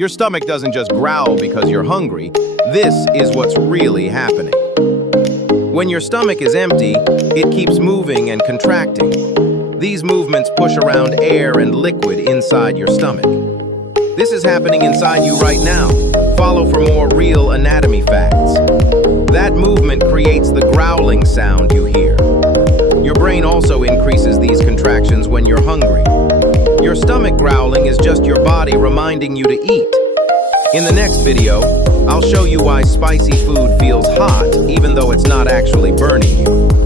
Your stomach doesn't just growl because you're hungry. This is what's really happening. When your stomach is empty, it keeps moving and contracting. These movements push around air and liquid inside your stomach. This is happening inside you right now. Follow for more real anatomy facts. That movement creates the growling sound you hear. Your brain also increases these contractions when you're hungry. Your stomach growling is just your body reminding you to eat. In the next video, I'll show you why spicy food feels hot even though it's not actually burning you.